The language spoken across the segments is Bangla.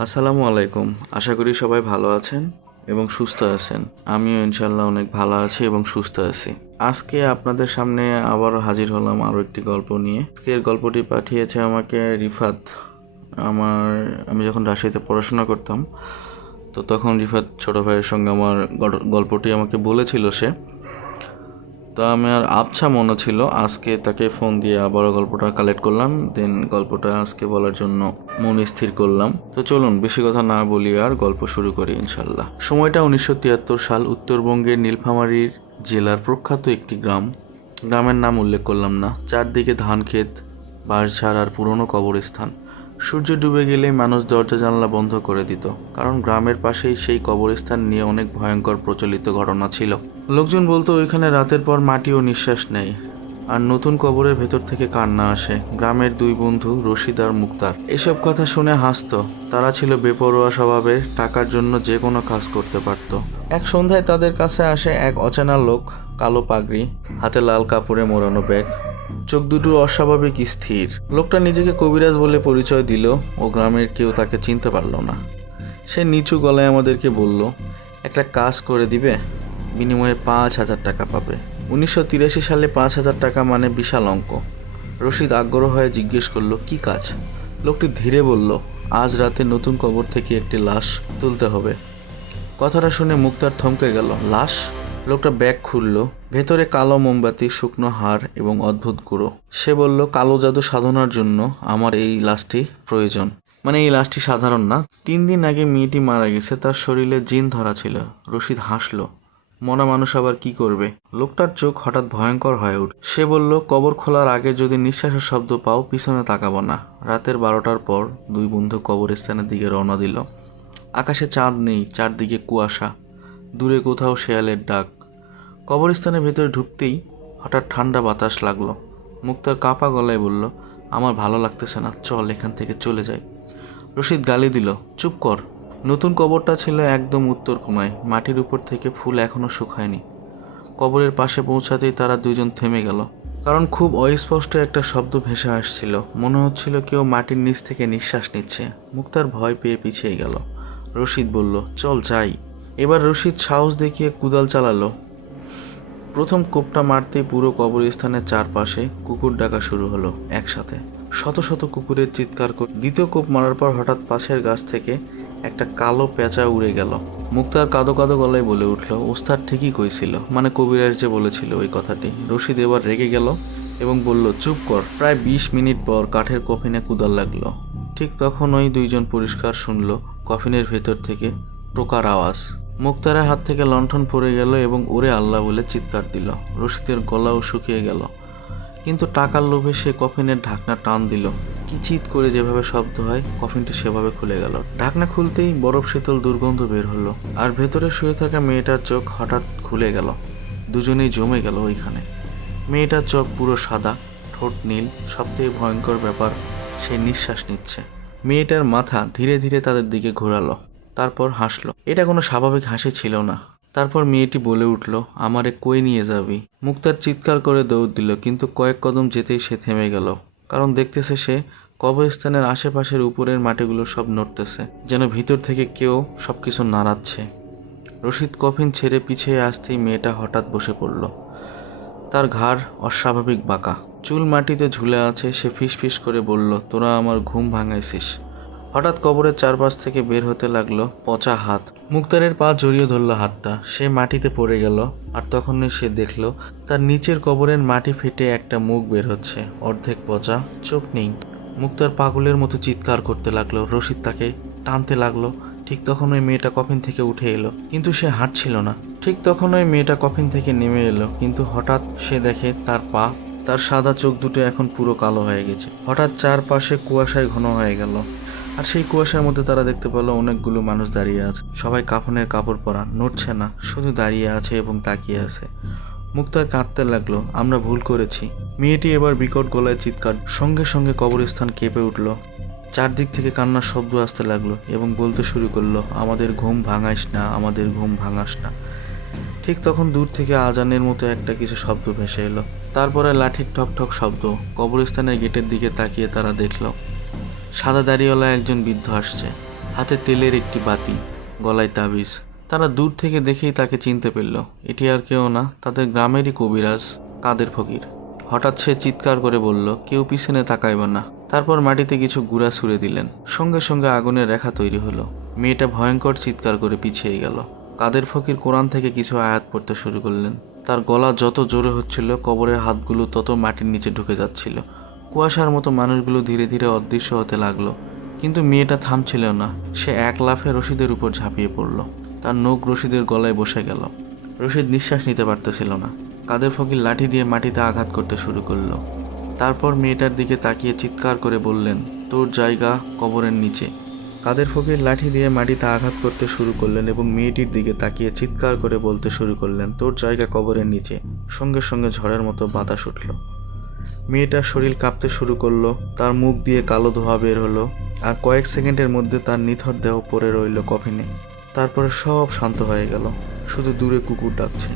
আসসালামু আলাইকুম। আশা করি সবাই ভালো আছেন এবং সুস্থ আছেন। আমিও ইনশাল্লাহ অনেক ভালো আছি এবং সুস্থ আছি। আজকে আপনাদের সামনে আবারও হাজির হলাম আরও একটি গল্প নিয়ে। আজকের গল্পটি পাঠিয়েছে আমাকে রিফাত। আমি যখন রাজশাহীতে পড়াশোনা করতাম, তো তখন রিফাত ছোট ভাইয়ের সঙ্গে আমার গল্পটি আমাকে বলেছিল সে। তো আমার আবছা মনে ছিল, আজকে তাকে ফোন দিয়ে আবারও গল্পটা কালেক্ট করলাম, দেন গল্পটা আজকে বলার জন্য মন স্থির করলাম। তো চলুন বেশি কথা না বলি আর গল্প শুরু করি ইনশাল্লাহ। সময়টা 1973 সাল, উত্তরবঙ্গের নীলফামারীর জেলার প্রখ্যাত একটি গ্রাম। গ্রামের নাম উল্লেখ করলাম না। চারদিকে ধান ক্ষেত, বাঁশঝাড় আর পুরনো কবরস্থান। সূর্য ডুবে গেলে মানুষ দরজা জানলা বন্ধ করে দিত, কারণ গ্রামের পাশেই সেই কবরস্থান নিয়ে অনেক ভয়ঙ্কর প্রচলিত ঘটনা ছিল। লোকজন বলতো ওইখানে রাতের পর মাটি ও নিঃশ্বাস নেয়, আর নতুন কবরের ভেতর থেকে কান্না আসে। গ্রামের দুই বন্ধু রশিদ আর মুক্তার এসব কথা শুনে হাসতো। তারা ছিল বেপরোয়া স্বভাবের, টাকার জন্য যে কোনো কাজ করতে পারত। এক সন্ধ্যায় তাদের কাছে আসে এক অচেনা লোক, কালো পাগড়ি, হাতে লাল কাপড়ে মোড়ানো ব্যাগ, চোখ দুটো অস্বাভাবিক স্থির। লোকটা নিজেকে কবিরাজ বলে পরিচয় দিল ও গ্রামের কেউ তাকে চিনতে পারল না। সে নিচু গলায় আমাদেরকে বলল, একটা কাজ করে দিবে, বিনিময়ে 5,000 টাকা পাবে। 1983 সালে 5,000 টাকা মানে বিশাল অঙ্ক। রশিদ আগ্রহ হয়ে জিজ্ঞেস করলো, কি কাজ? লোকটি ধীরে বলল, আজ রাতে নতুন কবর থেকে একটি লাশ তুলতে হবে। কথাটা শুনে মুক্তার থমকে গেল। লাশ? লোকটা ব্যাগ খুলল। ভেতরে কালো মোমবাতি, শুকনো হাড় এবং অদ্ভুত গুঁড়ো। সে বলল, কালো জাদু সাধনার জন্য আমার এই লাশটি প্রয়োজন। মানে এই লাশটি সাধারণ না। 3 দিন আগে মেয়েটি মারা গেছে, তার শরীরে জিন ধরা ছিল। রশিদ হাসল। মরা মানুষ আবার কি করবে? লোকটার চোখ হঠাৎ ভয়ঙ্কর হয়ে উঠল। সে বলল, কবর খোলার আগে যদি নিঃশ্বাসের শব্দ পাও, পিছনে তাকাবো না। রাতের 12টার পর দুই বন্ধু কবরস্থানের দিকে রওনা দিল। আকাশে চাঁদ নেই, চারদিকে কুয়াশা, দূরে কোথাও শেয়ালের ডাক। কবরস্থানের ভেতরে ঢুকতেই হঠাৎ ঠান্ডা বাতাস লাগলো। মুক্তার কাঁপা গলায় বলল, আমার ভালো লাগতেছে না, চল এখান থেকে চলে যাই। রশিদ গালি দিল, চুপ কর। নতুন কবরটা ছিল একদম উত্তর কোণায়, মাটির উপর থেকে ফুল এখনো শুকায়নি। কবরের পাশে পৌঁছাতেই তারা দুজন থেমে গেল, কারণ খুব অস্পষ্ট একটা শব্দ ভেসে আসছিল। মনে হচ্ছিল কেউ মাটির নিচ থেকে নিঃশ্বাস নিচ্ছে। মুক্তার ভয় পেয়ে পিছিয়ে গেল। রশিদ বলল, চল যাই। এবার রশিদ সাহস দেখিয়ে কুদাল চালালো। প্রথম কোপটা মারতেই পুরো কবরস্থানের চারপাশে কুকুর ডাকা শুরু হলো একসাথে। শত শত কুকুরের চিৎকার করে। দ্বিতীয় কোপ মারার পর হঠাৎ পাশের গাছ থেকে একটা কালো পেঁচা উড়ে গেল। মুক্তার কাঁদো কাঁদো গলায় বলে উঠল, ওস্তাদ ঠিকই কইছিল, মানে কবিরাজ যে বলেছিল ওই কথাটি। রশিদ এবার রেগে গেল এবং বলল, চুপ কর। প্রায় 20 মিনিট পর কাঠের কফিনে কুদাল লাগলো। ঠিক তখন ওই দুইজন পরিষ্কার শুনল কফিনের ভেতর থেকে টোকার আওয়াজ। মুক্তারের হাত থেকে লণ্ঠন পড়ে গেল এবং ওরে আল্লাহ বলে চিৎকার দিল। রশিদের গলাও শুকিয়ে গেল, কিন্তু টাকার লোভে সে কফিনের ঢাকনা টান দিল। কিচিৎ করে যেভাবে শব্দ হয়, কফিনটি সেভাবে খুলে গেল। ঢাকনা খুলতেই বরফ শীতল দুর্গন্ধ বের হলো, আর ভেতরে শুয়ে থাকা মেয়েটার চোখ হঠাৎ খুলে গেল। দুজনেই জমে গেল ওইখানে। মেয়েটার চোখ পুরো সাদা, ঠোঁট নীল। সবথেকে ভয়ঙ্কর ব্যাপার, সে নিঃশ্বাস নিচ্ছে। মেয়েটার মাথা ধীরে ধীরে তাদের দিকে ঘোরালো, তারপর হাসলো। এটা কোনো স্বাভাবিক হাসি ছিল না। তারপর মেয়েটি বলে উঠল, আমারে কই নিয়ে যাবি? মুক্তার চিৎকার করে দৌড় দিল, কিন্তু কয়েক কদম যেতেই সে থেমে গেল, কারণ দেখতেছে সে কবরস্থানের আশেপাশের উপরের মাটিগুলো সব নড়তেছে, যেন ভিতর থেকে কেউ সবকিছু নাড়াচ্ছে। রশিদ কফিন ছেড়ে পিছিয়ে আসতেই মেয়েটা হঠাৎ বসে পড়ল। তার ঘাড় অস্বাভাবিক বাঁকা, চুল মাটিতে ঝুলে আছে। সে ফিসফিস করে বলল, তোরা আমার ঘুম ভাঙাইছিস। হঠাৎ কবরের চারপাশ থেকে বের হতে লাগলো পচা হাত। মুক্তারের পা জড়িয়ে ধরলো হাতটা। সে মাটিতে পড়ে গেল, আর তখনই সে দেখলো তার নিচের কবরের মাটি ফেটে একটা মুখ বের হচ্ছে, অর্ধেক পচা, চোখ নেই। মুক্তার পাগলের মতো চিৎকার করতে লাগলো। রশিদ তাকে টানতে লাগলো। ঠিক তখন ওই মেয়েটা কফিন থেকে উঠে এলো, কিন্তু সে হাঁটছিল না। ঠিক তখন ওই মেয়েটা কফিন থেকে নেমে এলো, কিন্তু হঠাৎ সে দেখে তার পা, তার সাদা চোখ দুটো এখন পুরো কালো হয়ে গেছে। হঠাৎ চারপাশে কুয়াশায় ঘন হয়ে গেল, আর সেই কুয়াশার মধ্যে তারা দেখতে পেল অনেকগুলো মানুষ দাঁড়িয়ে আছে। সবাই কাফনের কাপড় পরা, নড়ছে না, শুধু দাঁড়িয়ে আছে এবং তাকিয়ে আছে। মুক্তার কাঁদতে লাগলো, আমরা ভুল করেছি। মেয়েটি এবার বিকট গলায় চিৎকার। সঙ্গে সঙ্গে কবরস্থান কেঁপে উঠল। চারদিক থেকে কান্নার শব্দ আসতে লাগলো এবং বলতে শুরু করলো, আমাদের ঘুম ভাঙাইস না, আমাদের ঘুম ভাঙাস না। ঠিক তখন দূর থেকে আজানের মতো একটা কিছু শব্দ ভেসে এলো, তারপরে লাঠির ঠক ঠক শব্দ। কবরস্থানের গেটের দিকে তাকিয়ে তারা দেখল সাদা দাড়িওয়ালা একজন বৃদ্ধ আসছে। হাতে তেলের একটি বাতি, গলায় তাবিজ। তারা দূর থেকে দেখেই তাকে চিনতে পারল। এটি আর কেউ না, তাদের গ্রামেরই কবিরাজ কাদের ফকির। হঠাৎ সে চিৎকার করে বলল, কেউ পিছনে তাকাইবে না। তারপর মাটিতে কিছু গুঁড়া ছুঁড়ে দিলেন। সঙ্গে সঙ্গে আগুনের রেখা তৈরি হলো। মেয়েটা ভয়ঙ্কর চিৎকার করে পিছিয়ে গেল। কাদের ফকির কোরআন থেকে কিছু আয়াত পড়তে শুরু করলেন। তার গলা যত জোরে হচ্ছিল, কবরের হাতগুলো তত মাটির নিচে ঢুকে যাচ্ছিল। কুয়াশার মতো মানুষগুলো ধীরে ধীরে অদৃশ্য হতে লাগলো। কিন্তু মেয়েটা থামছিল না। সে এক লাফে রশিদের উপর ঝাঁপিয়ে পড়ল। তার নখ রশিদের গলায় বসে গেল। রশিদ নিঃশ্বাস নিতে পারতেছিল না। কাদের ফকির লাঠি দিয়ে মাটিতে আঘাত করতে শুরু করলো। তারপর মেয়েটার দিকে তাকিয়ে চিৎকার করে বললেন, তোর জায়গা কবরের নিচে। কাদের ফকির লাঠি দিয়ে মাটিতে আঘাত করতে শুরু করলেন এবং মেয়েটির দিকে তাকিয়ে চিৎকার করে বলতে শুরু করলেন, তোর জায়গা কবরের নিচে। সঙ্গে সঙ্গে ঝড়ের মতো বাতাস উঠল। মেয়েটার শরীর কাঁপতে শুরু করলো। তার মুখ দিয়ে কালো ধোঁয়া বের হলো। আর কয়েক সেকেন্ডের মধ্যে তার নিথর দেহ পড়ে রইল কফিনে। তারপরে সব শান্ত হয়ে গেল। শুধু দূরে কুকুর ডাকছে।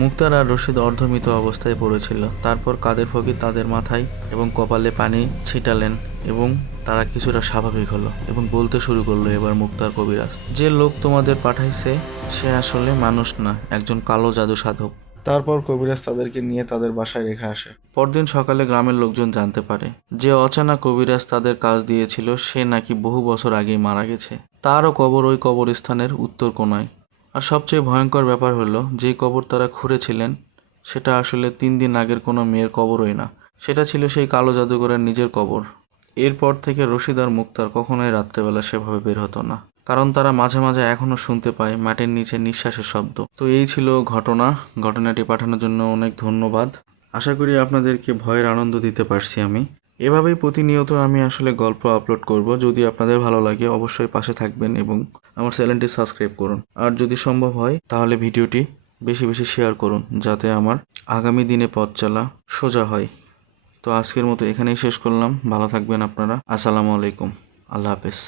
মুক্তার আর রশিদ অর্ধমৃত অবস্থায় পড়েছিল। তারপর কাদের ফকির তাদের মাথায় এবং কপালে পানি ছিটালেন এবং তারা কিছুটা স্বাভাবিক হলো এবং বলতে শুরু করলো, এবার মুক্তার কবিরাজ, যে লোক তোমাদের পাঠাইছে সে আসলে মানুষ না, একজন কালো জাদু সাধক। তারপর কবিরাজ তাদেরকে নিয়ে তাদের বাসায় রেখে আসে। পরদিন সকালে গ্রামের লোকজন জানতে পারে যে অচেনা কবিরাজ তাদের কাজ দিয়েছিল সে নাকি বহু বছর আগেই মারা গেছে। তারও কবর ওই কবরস্থানের উত্তর কোণায়। আর সবচেয়ে ভয়ঙ্কর ব্যাপার হলো, যেই কবর তারা খুঁড়েছিলেন সেটা আসলে 3 দিন আগের কোনো মেয়ের কবরই না, সেটা ছিল সেই কালো জাদুকরের নিজের কবর। এরপর থেকে রশিদ আর মুক্তার কখনোই রাত্রেবেলা সেভাবে বের হতো না, কারণ তারা মাঝে মাঝে এখনো শুনতে পায় মাটির নিচে নিঃশ্বাসের শব্দ। তো এই ছিল ঘটনাটি পাঠানোর জন্য অনেক ধন্যবাদ। আশা করি আপনাদেরকে ভয়ের আনন্দ দিতে পারছি আমি। এভাবেই প্রতিনিয়ত আমি আসলে গল্প আপলোড করব। যদি আপনাদের ভালো লাগে অবশ্যই পাশে থাকবেন এবং আমার চ্যানেলটি সাবস্ক্রাইব করুন। আর যদি সম্ভব হয় তাহলে ভিডিওটি বেশি বেশি শেয়ার করুন, যাতে আমার আগামী দিনে পথ চলা সোজা হয়। তো আজকের মতো এখানেই শেষ করলাম। ভালো থাকবেন আপনারা। আসসালামু আলাইকুম। আল্লাহ হাফেজ।